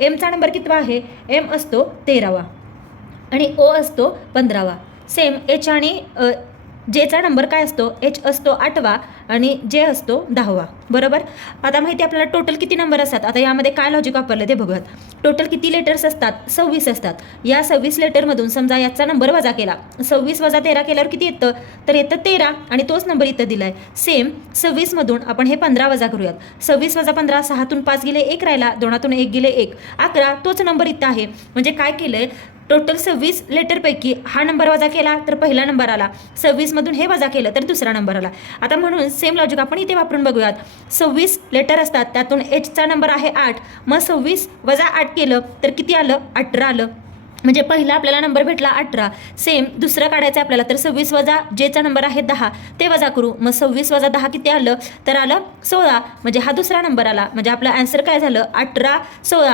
एमचा number कितवा आहे? M असतो 13वा आणि ओ असतो 15वा. सेम एच आणि जेचा नंबर काय असतो? एच असतो 8वा आणि जे असतो 10वा. बरोबर. आता माहिती आपल्याला टोटल किती नंबर असतात. आता यामध्ये काय लॉजिक वापरलं ते बघूयात. टोटल किती लेटर्स असतात? 26 असतात. या 26 लेटरमधून समजा याचा नंबर वजा केला, 26 वजा 13 केल्यावर किती येतं? तर येतं 13 आणि तोच नंबर इथं दिलाय. सेम 26 मधून आपण हे 15 वजा करूयात. 26 वजा 15, 6तून 5 गेले 1 राहिला, 2तून 1 गेले 1, 11. तोच नंबर इथं आहे. म्हणजे काय केलंय? टोटल 26 लेटरपैकी हा नंबर वजा केला तर पहिला नंबर आला, 26 मधून हे वजा केलं तर दुसरा नंबर आला. आता म्हणून सेम लॉजिक आपण इथे वापरून बघूयात. 26 लेटर असतात, त्यातून एचचा नंबर आहे 8, मग 26 वजा 8 केलं तर किती आलं? 18 आलं. म्हणजे पहिला आपल्याला नंबर भेटला 18. सेम दुसरं काढायचं आपल्याला, तर 26 वजा जेचा नंबर आहे 10 ते वजा करू. मग 26 वजा 10 किती आलं? तर आलं 16. म्हणजे हा दुसरा नंबर आला. म्हणजे आपला आन्सर काय झालं? 18, 16.